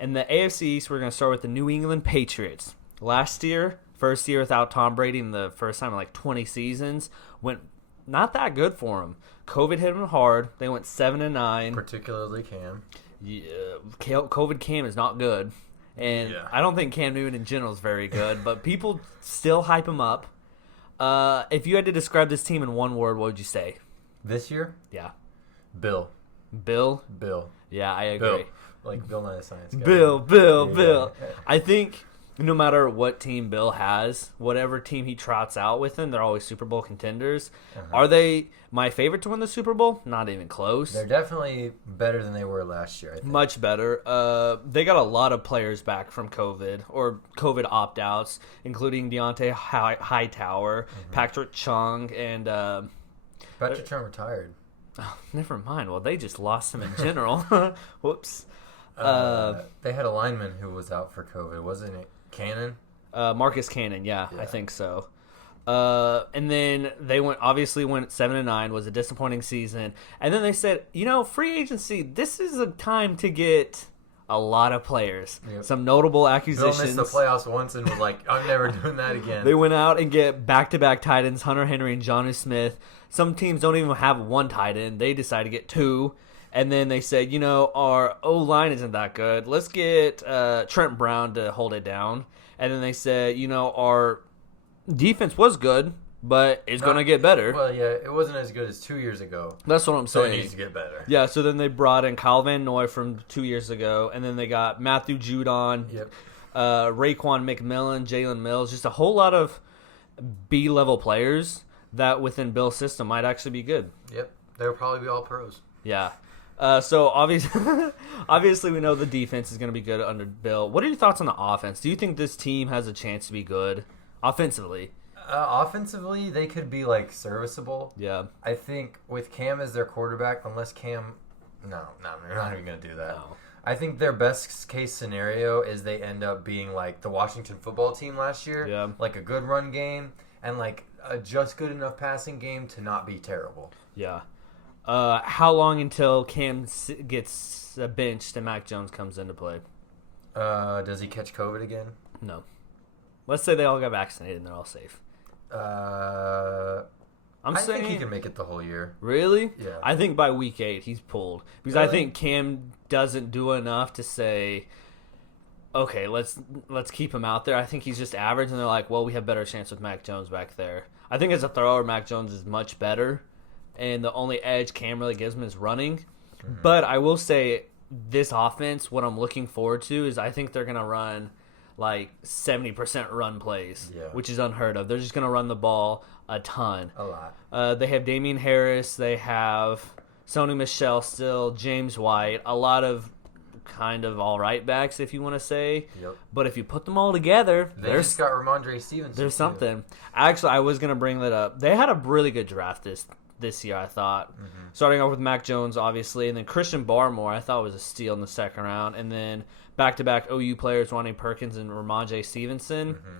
In the AFC East, we're going to start with the New England Patriots. Last year, first year without Tom Brady, in the first time in like 20 seasons, went not that good for them. COVID hit them hard. They went 7-9. Particularly Cam. Yeah, COVID Cam is not good. And I don't think Cam Newton in general is very good, but people still hype him up. If you had to describe this team in one word, what would you say? This year? Yeah. Bill. Bill? Bill. Yeah, I agree. Bill. Like Bill Nye the Science Guy. Bill. I think no matter what team Bill has, whatever team he trots out with them, they're always Super Bowl contenders. Are they my favorite to win the Super Bowl? Not even close. They're definitely better than they were last year, I think. Much better. They got a lot of players back from COVID or COVID opt-outs, including Deontay Hightower, Patrick Chung, and... Patrick Chung retired. Oh, never mind. Well, they just lost him in general. Whoops. They had a lineman who was out for COVID, wasn't it? Cannon? Marcus Cannon, yeah, I think so. And then they went 7-9, was a disappointing season. And then they said, free agency, this is a time to get a lot of players. Yep. Some notable acquisitions. Bill missed the playoffs once and was like, I'm never doing that again. They went out and get back-to-back tight ends, Hunter Henry and Jonnu Smith. Some teams don't even have one tight end. They decide to get two. And then they said, our O-line isn't that good. Let's get Trent Brown to hold it down. And then they said, our defense was good, but it's going to get better. Well, yeah, it wasn't as good as 2 years ago. That's what I'm saying. So it needs to get better. Yeah, so then they brought in Kyle Van Noy from 2 years ago, and then they got Matthew Judon, Raekwon McMillan, Jalen Mills, just a whole lot of B-level players that within Bill's system might actually be good. Yep, they'll probably be all pros. Yeah. So obviously we know the defense is going to be good under Bill. What are your thoughts on the offense? Do you think this team has a chance to be good offensively? Offensively, they could be like serviceable. Yeah. I think with Cam as their quarterback, unless Cam, no, they're not even going to do that. No. I think their best case scenario is they end up being like the Washington football team last year, like a good run game and like a just good enough passing game to not be terrible. Yeah. How long until Cam gets benched and Mac Jones comes into play? Does he catch COVID again? No. Let's say they all got vaccinated and they're all safe. I think he can make it the whole year. Really? Yeah. I think by week 8 he's pulled. Because I think Cam doesn't do enough to say, okay, let's keep him out there. I think he's just average, and they're like, well, we have better chance with Mac Jones back there. I think as a thrower, Mac Jones is much better. And the only edge Cam really gives him is running. Mm-hmm. But I will say this offense, what I'm looking forward to is I think they're going to run like 70% run plays, which is unheard of. They're just going to run the ball a ton. A lot. They have Damian Harris. They have Sony Michel still, James White, a lot of kind of all right backs, if you want to say. Yep. But if you put them all together, they just got Ramondre Stevenson. There's something. Actually, I was going to bring that up. They had a really good draft this year, I thought. Mm-hmm. Starting off with Mac Jones, obviously, and then Christian Barmore, I thought was a steal in the second round, and then back-to-back OU players, Ronnie Perkins and Ramondre Stevenson. Mm-hmm.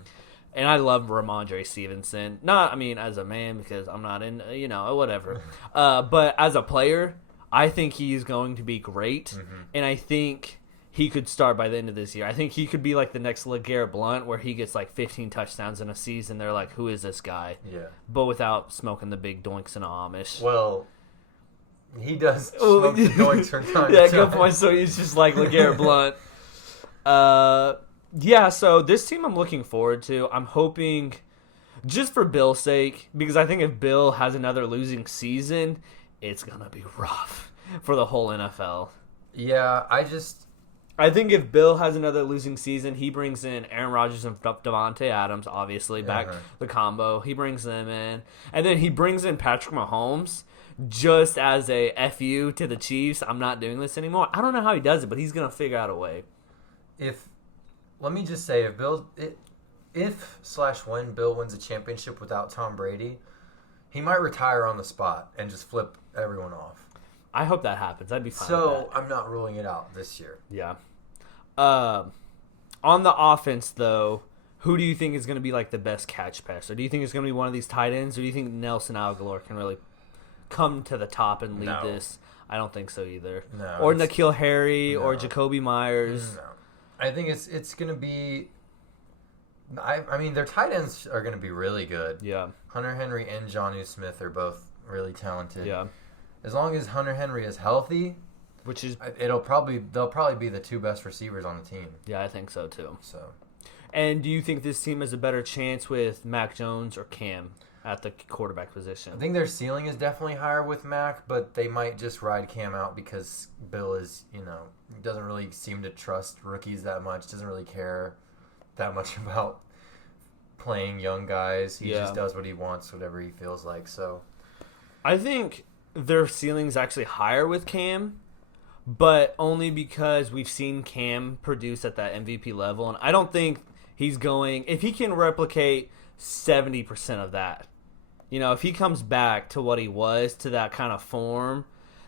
And I love Ramondre Stevenson. Not, as a man, because I'm not in, whatever. But as a player, I think he's going to be great, mm-hmm. and I think he could start by the end of this year. I think he could be like the next LeGarrette Blount, where he gets like 15 touchdowns in a season. They're like, who is this guy? Yeah. But without smoking the big doinks and Amish. Well, he does smoke the doinks from time to Yeah, time. good point. So he's just like LeGarrette Blount. Yeah, so this team I'm looking forward to. I'm hoping, just for Bill's sake, because I think if Bill has another losing season, it's going to be rough for the whole NFL. Yeah, I think if Bill has another losing season, he brings in Aaron Rodgers and Devontae Adams, obviously, back the combo. He brings them in. And then he brings in Patrick Mahomes just as a FU to the Chiefs. I'm not doing this anymore. I don't know how he does it, but he's going to figure out a way. Let me just say, if/when Bill wins a championship without Tom Brady, he might retire on the spot and just flip everyone off. I hope that happens. I'd be fine with So I'm not ruling it out this year. Yeah. On the offense, though, who do you think is going to be like the best catch passer? Do you think it's going to be one of these tight ends, or do you think Nelson Aguilar can really come to the top and lead this? I don't think so either. No, or N'Keal Harry or Jacoby Myers. No. I think it's going to be. I mean, their tight ends are going to be really good. Yeah. Hunter Henry and Jonnu Smith are both really talented. Yeah. As long as Hunter Henry is healthy, they'll probably be the two best receivers on the team. Yeah, I think so too. So. And do you think this team has a better chance with Mac Jones or Cam at the quarterback position? I think their ceiling is definitely higher with Mac, but they might just ride Cam out because Bill is, doesn't really seem to trust rookies that much, doesn't really care that much about playing young guys. He just does what he wants, whatever he feels like. So I think their ceiling's actually higher with Cam, but only because we've seen Cam produce at that MVP level, and I don't think he's going, if he can replicate 70% of that, if he comes back to what he was, to that kind of form,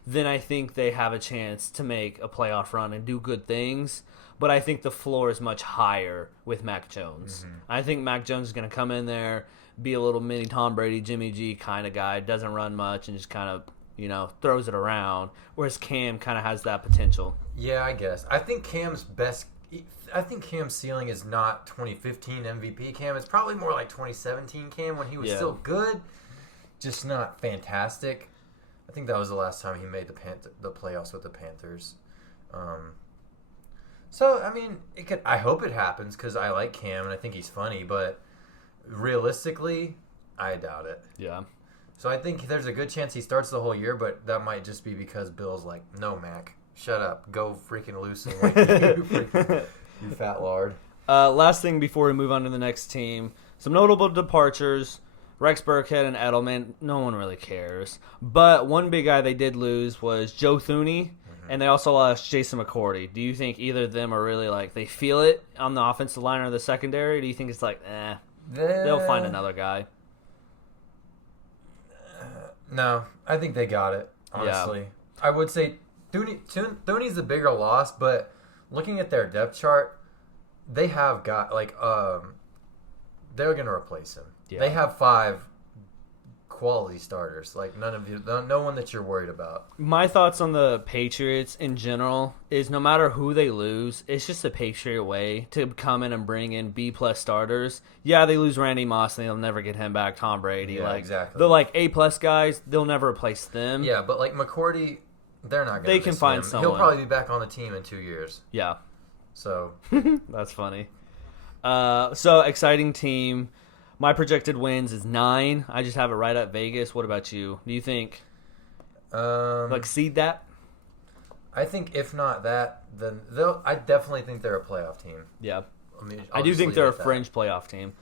then I think they have a chance to make a playoff run and do good things. But I think the floor is much higher with Mac Jones. Mm-hmm. I think Mac Jones is going to come in there, be a little mini Tom Brady, Jimmy G kind of guy, doesn't run much and just kind of, throws it around, whereas Cam kind of has that potential. Yeah, I guess. I think Cam's ceiling is not 2015 MVP Cam. It's probably more like 2017 Cam when he was still good, just not fantastic. I think that was the last time he made the playoffs with the Panthers. So, I mean, I hope it happens because I like Cam and I think he's funny, but realistically, I doubt it. Yeah. So I think there's a good chance he starts the whole year, but that might just be because Bill's like, no, Mac, shut up. Go freaking loose and you fat lard. Last thing before we move on to the next team, some notable departures. Rex Burkhead and Edelman, no one really cares. But one big guy they did lose was Joe Thuney. And they also lost Jason McCourty. Do you think either of them are really they feel it on the offensive line or the secondary? Or do you think it's they'll find another guy? No, I think they got it, honestly. Yeah. I would say Thuney's the bigger loss, but looking at their depth chart, they have got, they're going to replace him. Yeah. They have 5 quality starters, no one that you're worried about. My thoughts on the Patriots in general is no matter who they lose, it's just a Patriot way to come in and bring in B+ starters. Yeah, they lose Randy Moss and they'll never get him back. Tom Brady, exactly. The A+ guys, they'll never replace them. Yeah, but McCourty, they're not going to. They can find someone. He'll probably be back on the team in 2 years. Yeah, so that's funny. So exciting team. My projected wins is 9. I just have it right at Vegas. What about you? Do you think exceed that? I think if not that, then I definitely think they're a playoff team. Yeah. I do think they're a fringe playoff team.